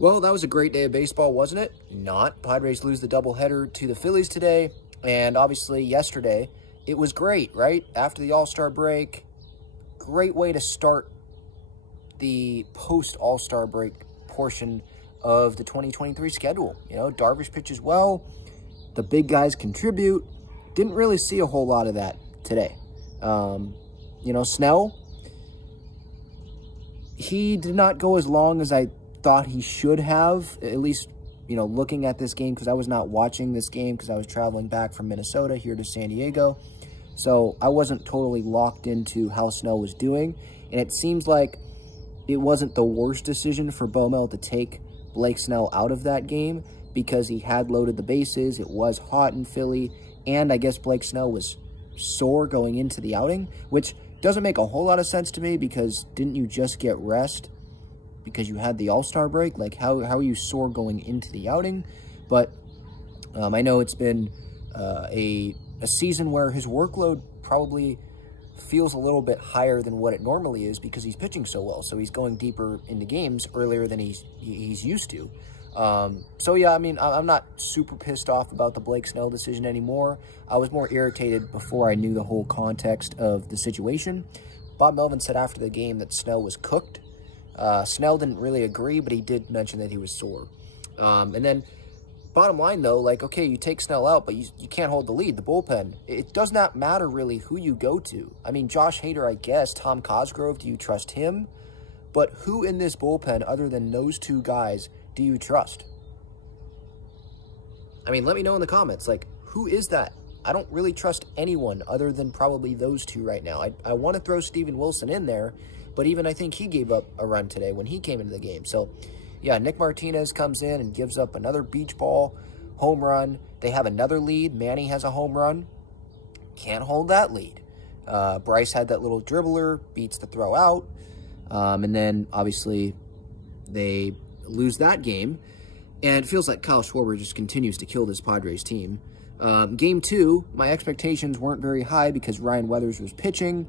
Well, that was a great day of baseball, wasn't it? Not. Padres lose the doubleheader to the Phillies today, and obviously yesterday, it was great, right? After the All-Star break, great way to start the post-All-Star break portion of the 2023 schedule. You know, Darvish pitches well, the big guys contribute. Didn't really see a whole lot of that today. You know, Snell, he did not go as long as I thought he should have, at least, you know, looking at this game, because I was not watching this game because I was traveling back from Minnesota here to San Diego. So I wasn't totally locked into how Snell was doing. And it seems like it wasn't the worst decision for Baumel to take Blake Snell out of that game because he had loaded the bases. It was hot in Philly. And I guess Blake Snell was sore going into the outing, which doesn't make a whole lot of sense to me because didn't you just get rest because you had the All-Star break? Like, how are you sore going into the outing? But I know it's been a season where his workload probably feels a little bit higher than what it normally is because he's pitching so well. So he's going deeper into games earlier than he's used to. So yeah, I mean, I'm not super pissed off about the Blake Snell decision anymore. I was more irritated before I knew the whole context of the situation. Bob Melvin said after the game that Snell was cooked. Snell didn't really agree, but he did mention that he was sore. And then, bottom line, though, like, okay, you take Snell out, but you can't hold the lead, the bullpen. It does not matter, really, who you go to. I mean, Josh Hader, I guess. Tom Cosgrove, do you trust him? But who in this bullpen, other than those two guys, do you trust? I mean, let me know in the comments. Like, who is that? I don't really trust anyone other than probably those two right now. I want to throw Steven Wilson in there, but even I think he gave up a run today when he came into the game. So, yeah, Nick Martinez comes in and gives up another beach ball home run. They have another lead. Manny has a home run. Can't hold that lead. Bryce had that little dribbler, beats the throw out. And then, obviously, they lose that game. And it feels like Kyle Schwarber just continues to kill this Padres team. Game 2, my expectations weren't very high because Ryan Weathers was pitching.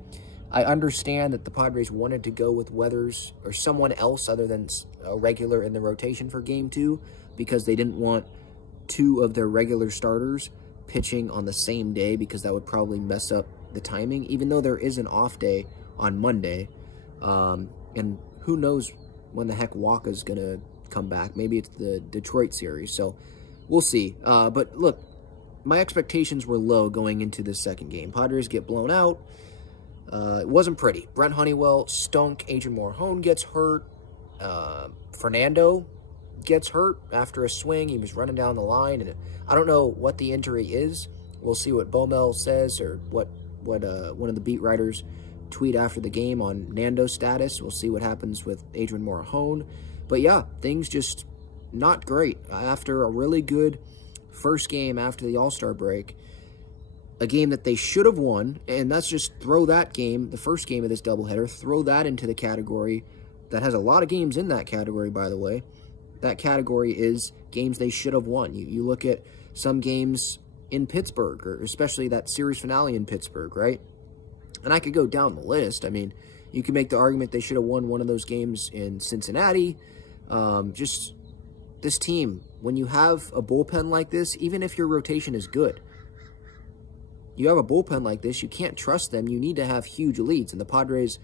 I understand that the Padres wanted to go with Weathers or someone else other than a regular in the rotation for Game 2 because they didn't want two of their regular starters pitching on the same day because that would probably mess up the timing, even though there is an off day on Monday. And who knows when the heck Waka's going to come back. Maybe it's the Detroit series, so we'll see. But look, my expectations were low going into this second game. Padres get blown out. It wasn't pretty. Brent Honeywell stunk. Adrian Morejon gets hurt. Fernando gets hurt after a swing. He was running down the line, and I don't know what the injury is. We'll see what Baumel says or what one of the beat writers tweet after the game on Nando's status. We'll see what happens with Adrian Morejon. But yeah, things just not great. After a really good first game after the All-Star break, a game that they should have won, and that's just throw that game, the first game of this doubleheader, throw that into the category that has a lot of games in that category, by the way. That category is games they should have won. You look at some games in Pittsburgh, or especially that series finale in Pittsburgh, right? And I could go down the list. I mean, you can make the argument they should have won one of those games in Cincinnati. Just this team, when you have a bullpen like this, even if your rotation is good, you have a bullpen like this, you can't trust them. You need to have huge leads. And the Padres,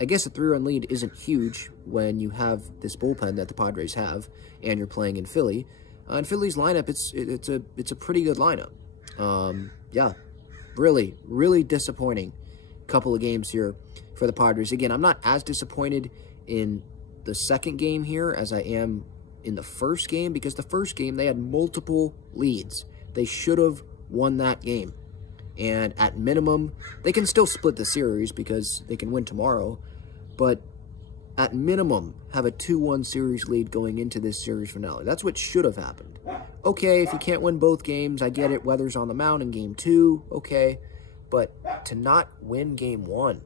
I guess a 3-run lead isn't huge when you have this bullpen that the Padres have and you're playing in Philly. In Philly's lineup, it's a pretty good lineup. Yeah, really, really disappointing couple of games here for the Padres. Again, I'm not as disappointed in the second game here as I am in the first game because the first game, they had multiple leads. They should have won that game. And at minimum, they can still split the series because they can win tomorrow. But at minimum, have a 2-1 series lead going into this series finale. That's what should have happened. Okay, if you can't win both games, I get it. Weather's on the mound in Game 2. Okay. But to not win Game 1,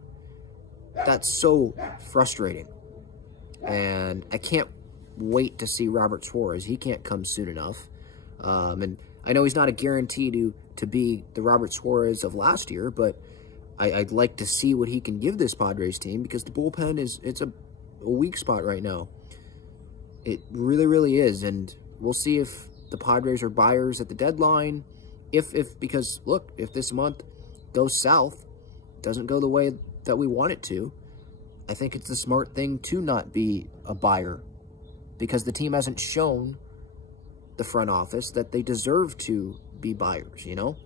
that's so frustrating. And I can't wait to see Robert Suarez. He can't come soon enough. And I know he's not a guarantee to be the Robert Suarez of last year, but I'd like to see what he can give this Padres team because the bullpen it's a weak spot right now. It really, really is. And we'll see if the Padres are buyers at the deadline. Because, look, if this month goes south, doesn't go the way that we want it to, I think it's the smart thing to not be a buyer, because the team hasn't shown the front office that they deserve to be buyers, you know?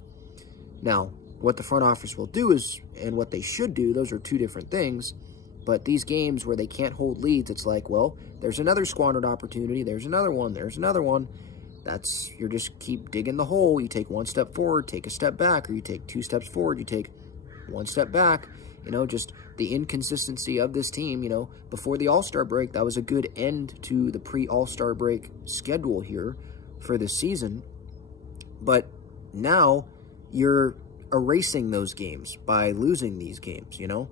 Now, what the front office will do is, and what they should do, those are two different things. But these games where they can't hold leads, it's like, well, there's another squandered opportunity, there's another one, there's another one. You're just keep digging the hole. You take one step forward, take a step back, or you take two steps forward, you take one step back. You know, just the inconsistency of this team, you know, before the All-Star break, that was a good end to the pre-All-Star break schedule here for this season. But now you're erasing those games by losing these games, you know?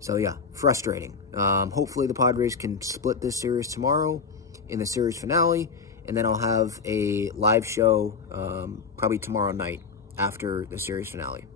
So, yeah, frustrating. Hopefully the Padres can split this series tomorrow in the series finale, and then I'll have a live show probably tomorrow night after the series finale.